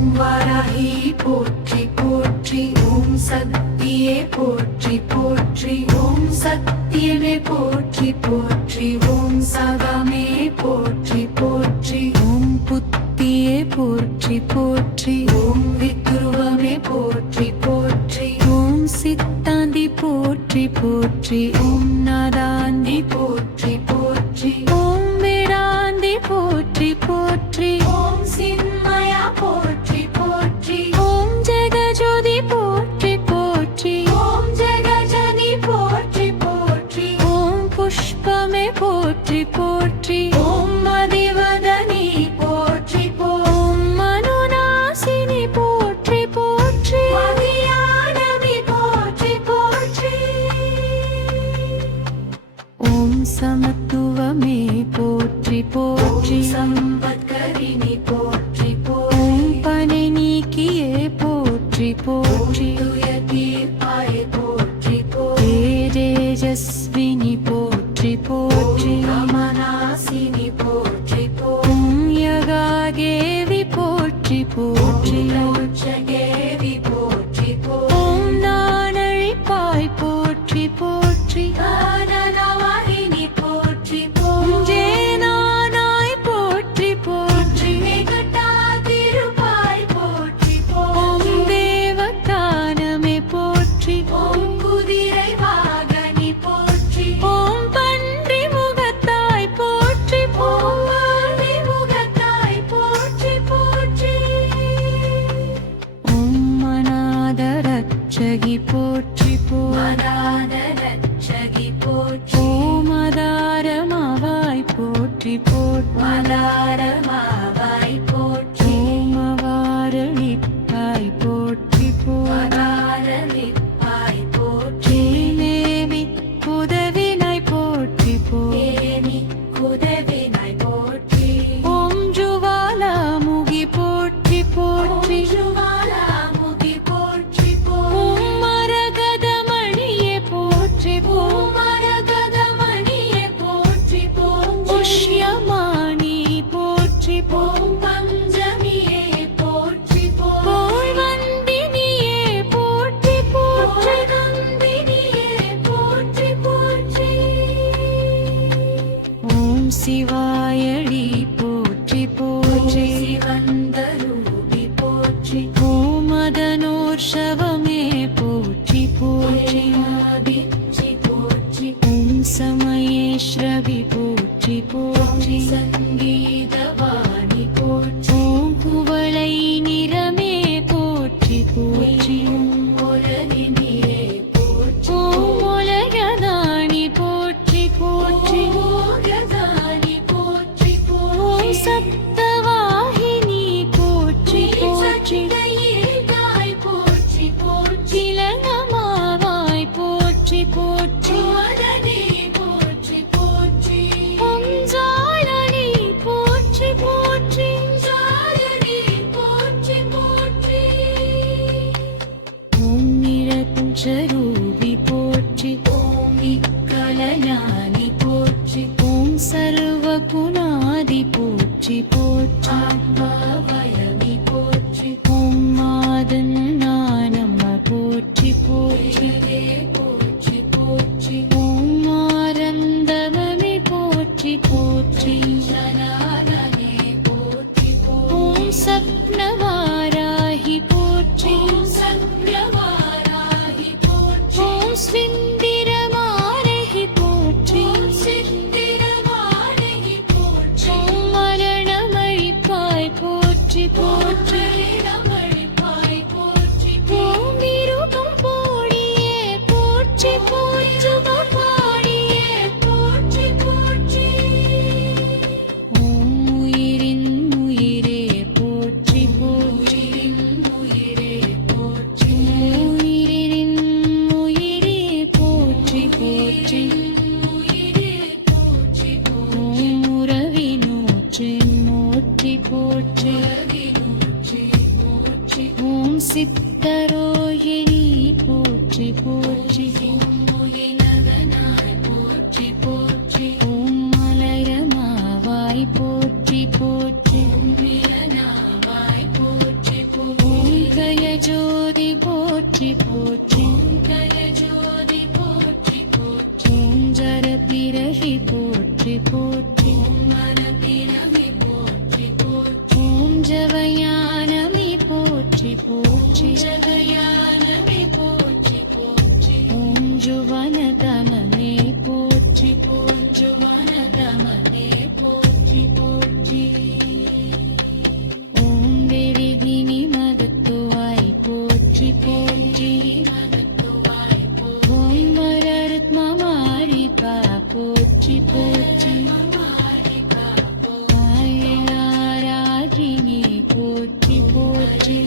ஓம் வாராகி போற்றி போற்றி ஓம் சக்தியே போற்றி போற்றி ஓம் சத்தியமே போற்றி போற்றி ஓம் சகமே போற்றி போற்றி ஓம் புத்தியே போற்றி போற்றி ஓம் வித்ருவமே போற்றி போற்றி ஓம் சித்தாந்தி போற்றி போற்றி ஓம் நாதாந்தி போற்றி போற்றி ஓம் வேதாந்தி போற்றி போற்றி ஓம் சின்மயா போற்றி போற்றி ஓம் ஜெகஜோதி போற்றி போற்றி ஓம் ஜெகஜனி போற்றி போற்றி ஓம் புஷ்பமே போற்றி போற்றி ஓம் மதிவதனி போற்றி ஓம் மனுநாசினி போற்றி போற்றி மதியானவி போற்றி போற்றி ஓம் சமத்துவமே போற்றி போற்றி சம்பத்கரிணி போற்றி ஓம் பனை நீக்கியே போற்றி போற்றி தீர்ப்பாய் போற்றி தேஜஸ்வினி போற்றி போற்றி மனாசினி போற்றி ஓம் யகாகேவி போற்றி போற்றி உச்சகேவி போற்றி ஓம் நானழிப்பாய் போற்றி போற்றி ஆனனவாகினி போற்றி ஓம் ஜேனானாய் போற்றி போற்றி வெங்கடாதிருப்பாய் போற்றி ஓம் தேவகானமே போற்றி ஓம் குதிரை வாகனி போற்றி ஓம் பன்றி முகத்தாய் போற்றி ஓம் பன்றி முகத்தாய் போற்றி போற்றி ஓம் மனாதரட்சகி போற்றி மனாதரட்சகி போற்றி ஓம் மதாரமாவாய் போற்றி போற்றி மதாரமாவாய் போற்றி ஓம் அவாரளிப்பாய் போற்றி மதாரளிப்பாய் போற்றி நேமி குதவினாய் போற்றி நேமி குதவினாய் போற்றி ஓம் ஜுவாலாமுகி போற்றி போற்றி ஜுவாலாமுகி போற்றி ஓம் மரகதமணியே போற்றி ஓம் மரகதமணியே போற்றி புஷ்யமாணி போற்றி ஓம் பஞ்சமியே போற்றி வந்தினியே போற்றி போற்றி நந்தினியே போற்றி போற்றி ஓம் சிவாயடி போற்றி போற்றி சிவந்தரூபி போற்றி ஓம் மதனோர்ஷவமே போற்றி போற்றி ஆதிச்சி போற்றி ஓம் சமயேஸ்வரி போற்றி போற்றி சங்கீதவாணி போற்றி ஓம் குவளை நிறமே போற்றி போற்றி ஓம் ஒலனினியே போற்றி ஓம் ஒலகதானி போற்றி போற்றி ஓகதானி போற்றி ஓம் சப்தவாகினி போற்றி போற்றி போற்றி போற்றி இளங்கமாவாய் போற்றி போற்றி போற்றி போற்றி ஓம் ஜாலனி போற்றி போற்றி ஜாலனி போற்றி போற்றி ஓம் நிரஞ்சரூபி போற்றி ஓம் விக்கலஞானி போற்றி ஓம் சர்வகுணாதி போற்றி போற்றி ஆத்மவயமி போற்றி ஓம் மாதன் நானம்ம போற்றி போற்றி போற்றி போற்றி ஓம் ஆரந்தவமி போற்றி போற்றி ஜனானனே போற்றி ஓம் சப்னவாராஹி போற்றி சப்னவாராஹி போற்றி ஓம் ஸ்விந்திரமாரஹி போற்றி சித்திரமாரஹி போற்றி ஓம் மரணமழிப்பாய் போற்றி போற்றி மரணமழிப்பாய் போற்றி ஓம் இருகம் போடியே போற்றி போற்றி பாடியே போற்றி போற்றி ஓம் உயிரின் உயிரே போற்றி போற்றி உயிரே போற்றி உயிரின் உயிரே போற்றி போற்றி உயிரே போற்றி ஓம் உறவினோற்றின் நோற்றி போற்றி ஓம் சித்தரோகிணி போற்றி போற்றி ஓம் போற்றி போற்றி ஓம் மலரமாவாய் போற்றி போற்றி போற்றி போற்றி போற்றி கரஜோதி போற்றி போற்றி ஜரபிரகி போற்றி போற்றி மனப்பிரவி போற்றி போற்றி ஜவயானமி போற்றி போற்றி ஜகயானவி போற்றி போற்றி ஜுவனதமனே போற்றி ஜுவனதமனே போற்றி போற்றி விரிகினி மகத்துவாய் போற்றி போற்றி மகத்துவாய் போற்றி ஓய் மரத்மமாரிபா போற்றி போற்றி மாரிகா ஆராகினி போற்றி போற்றி